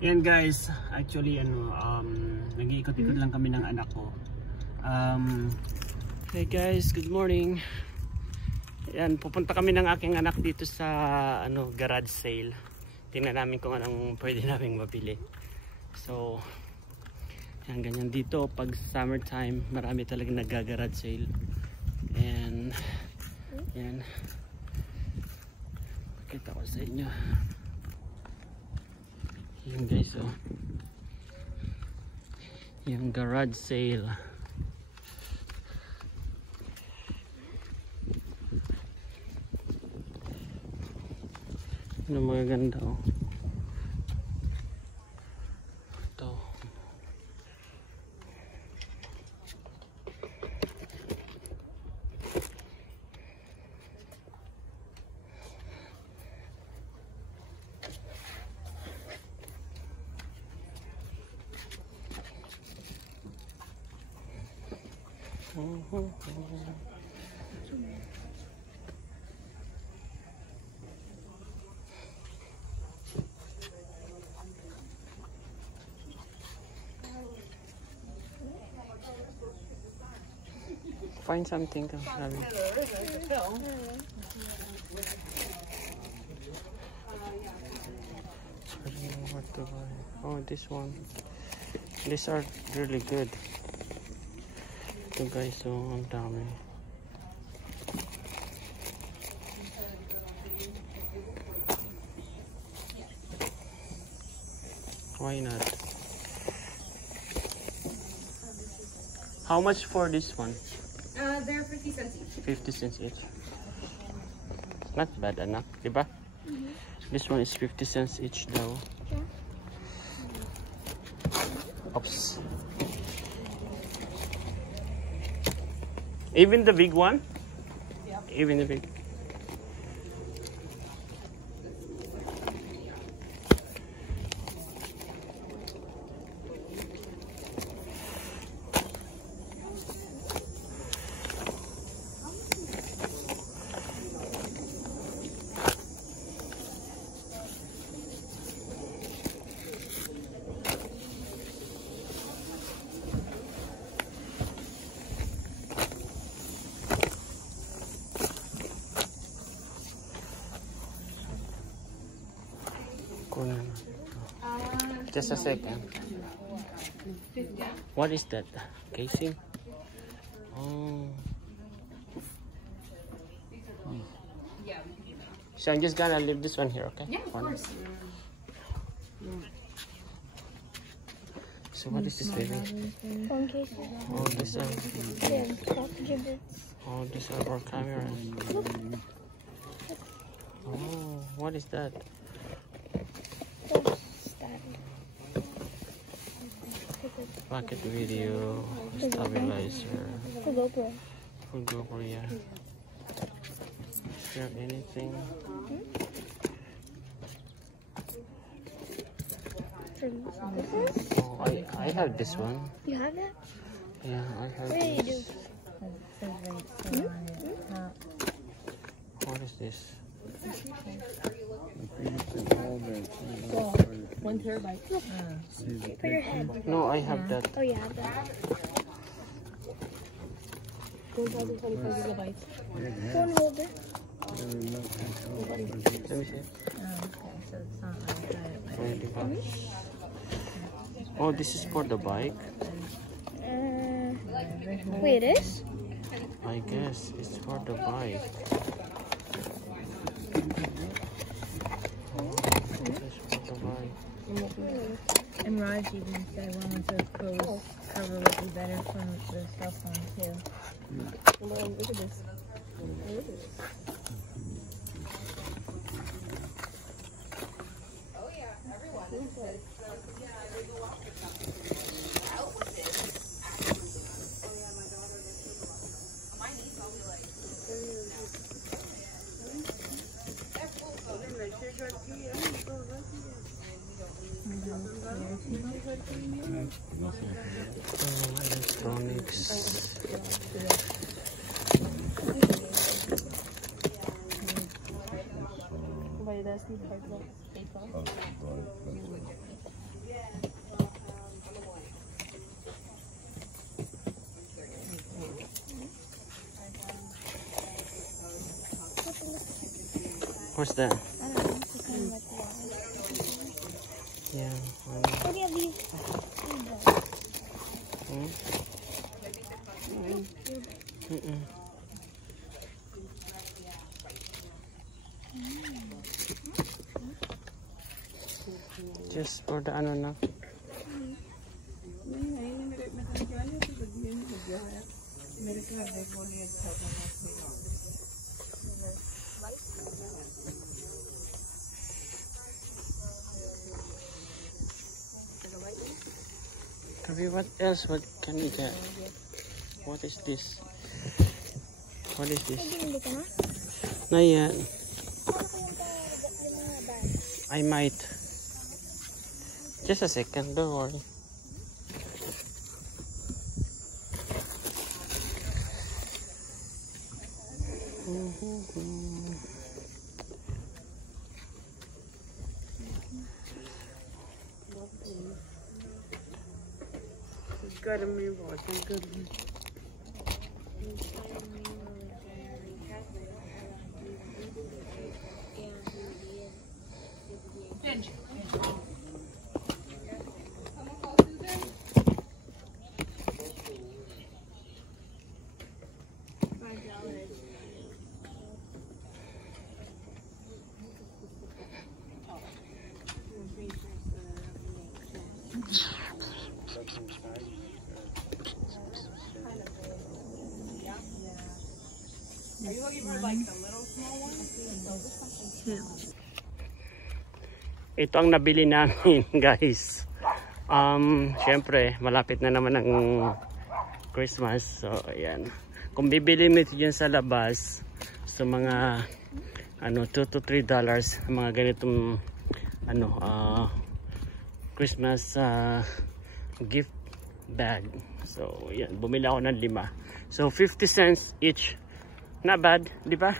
Yan guys, actually nag-iikot-ikot lang kami ng anak ko. Hey guys, good morning. Yan, pupunta kami ng aking anak dito sa garage sale. Tingnan namin kung anong pwede naming mabili. So, yan, ganyan dito pag summertime, marami talagang nag-garage sale. And yan. Pakita ko sa inyo. Yan guys, oh. Yung garage sale. Ano magaganda, oh. Ito. Find something to have. I don't know what to buy. Oh, this one. These are really good. Ito guys, so ang dami. Why not? How much for this one? They're 50 cents each. 50 cents each. Not bad, anak, diba? This one is 50 cents each though. Oops. Even the big one? Yeah. Even the big. Just a second. What is that? Casing? Oh. So I'm just gonna leave this one here, okay? Yeah, of course. So what is this, baby? Phone cases. Oh, these are. Yeah, passenger bits. Oh, these are for cameras. Oh, what is that? Pocket video stabilizer. For GoPro. For GoPro, yeah. Is there anything? Oh, I have this one. You have that? Yeah, I have What do you this. do? What is this? 1 terabyte. For your head. No, I have that. Oh, you have that. 4,024 gigabytes. Phone holder. Let me see. Oh, this is for the bike. Wait, it is? I guess it's for the bike. It's for the bike. And Raj even said one of the clothes cover would be better from the cell phone too. Look at this. Electronics. What's that? I don't know. It's kind of like water. Yeah. What do you have these? Just for the ano na. Kabi, what else? What can we get? What is this? What is this? Hindi ka na? Not yet. Ano ko yung mga bag? I might. Just a second, don't worry. Ito ang nabili namin, guys. Syempre, malapit na naman ang Christmas. So, ayan. Kung bibili mo ito dyan sa labas, sa mga $2 to $3, mga ganitong Christmas gift bag. So, ayan. Bumili ako ng 5. So, 50 cents each. Not bad, di ba?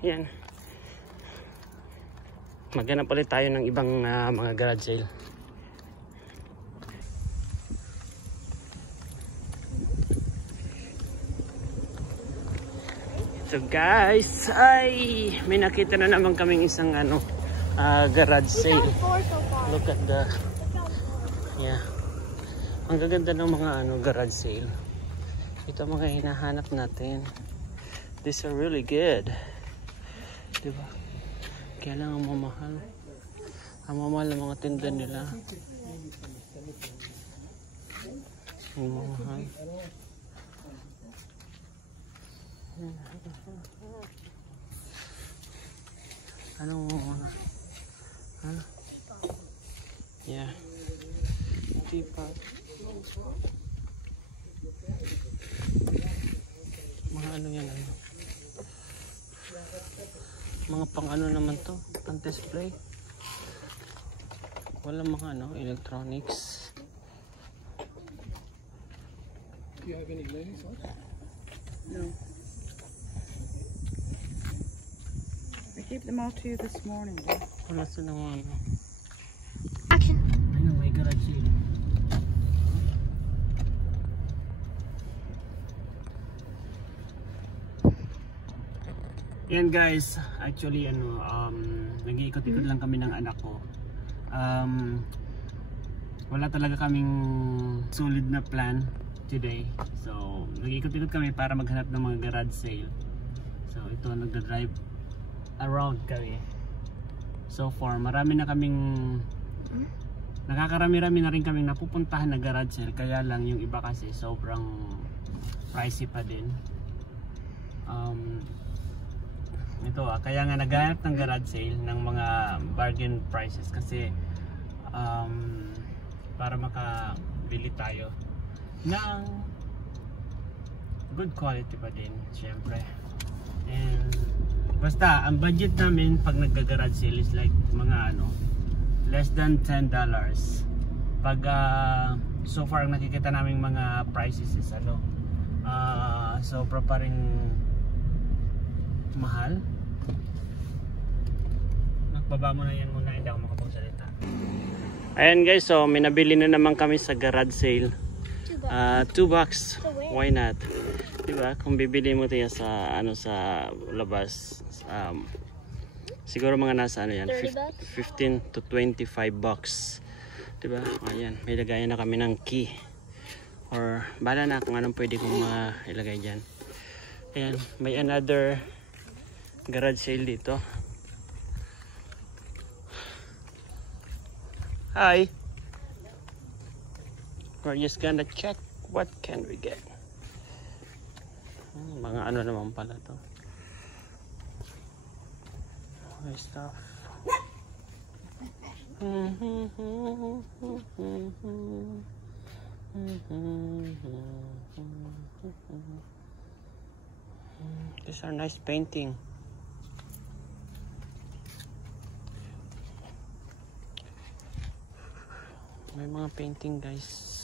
Yan. Maghanap ulit tayo ng ibang mga garage sale. So guys, ay may nakita na naman kaming isang garage sale. Look at the ang gaganda ng mga garage sale. Ito mga hinahanap natin. These are really good. Diba? Kaya lang ang mamahal. Ang mamahal ng mga tinda nila. Ang mamahal. Anong mamahal? Ano? Yeah. Teapot. Mga yan mga pang naman to, pang display. Wala mga electronics. Do you have any ladies on? No. I gave them all to you this morning. Wala sila mga Action. Ayun, may garage sale. Yan guys, actually nag-iikot-ikot lang kami ng anak ko. Wala talaga kaming solid na plan today. So, nag-iikot-ikot kami para maghanap ng mga garage sale. So, ito nagda-drive around kami. So far, marami na kaming nakakarami-rami na rin kaming napupuntahan na garage sale. Kaya lang yung iba kasi sobrang pricey pa din. Ito kaya nga naghanap ng garage sale ng mga bargain prices kasi para makabili tayo ng good quality pa din syempre. And basta ang budget namin pag nagga-garage sale is like mga less than $10. Pag so far ang nakikita namin mga prices is sobra pa rin mahal. Magbaba mo na yan muna, hindi ako makapagsalita. Ayan guys, so may nabili na naman kami sa garage sale. $2. Why not? Diba? Kung bibili mo 'to yan sa ano sa labas, siguro mga nasa ano yan, 30 bucks? 15 to 25 bucks. Diba? Ayan, may lagayan na kami ng key. Or bala na kung anong pwede kong ilagay dyan. Ayan, may another garage sale dito. Hi! We're just gonna check what can we get. Mga ano naman pala to. Okay, stuff. These are nice painting. May mga painting guys.